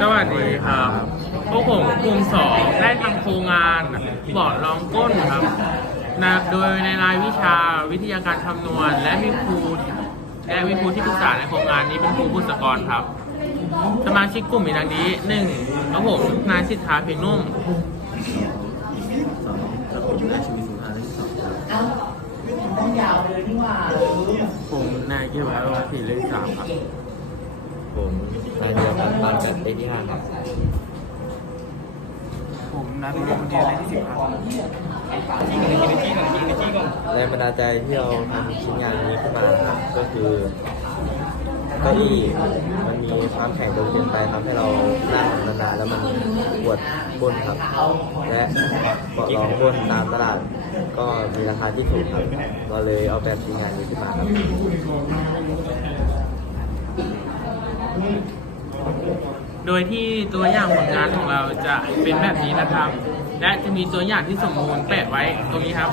สวัสดีครับพวกผมกลุ่มสองได้ทำโครงงานเบาะรองก้นครับนะโดยในรายวิชาวิทยาการคำนวณ และมีครูและมีครูที่ปรึกษาในโครงงานนี้เป็นครูบุษกรครับ สมาชิกกลุ่มมีดังนี้หนึ่งครับผมนายสิทธาเพียงนุ่มผมนายเกียรติวัฒน์วัฒน์ศรีเลขสามครับผมนาย เดียวกันตามกันได้ที่ห้าครับ ผมนัดเรียนคนเดียวได้ที่สิบครับแรงบันดาลใจที่เราทำชิ้นงานนี้ขึ้นมาครับก็คือเก้าอี้มันมีความแข็งจนเกินไปทำให้เรานั่งนานๆแล้วมันปวดก้นครับ และเบาะรองก้นตามตลาด ก็มีราคาที่ถูกครับเราเลยเอาแบบชิ้นงานนี้ขึ้นมาครับ โดยที่ตัวอย่างผลงานของเราจะเป็นแบบนี้นะครับ และจะมีตัวอย่างที่สมบูรณ์แปะไว้ตรงนี้ครับ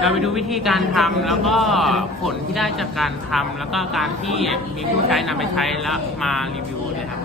เราไปดูวิธีการทำแล้วก็ผลที่ได้จากการทำแล้วก็การที่มีผู้ใช้นำไปใช้แล้วมารีวิวนะครับ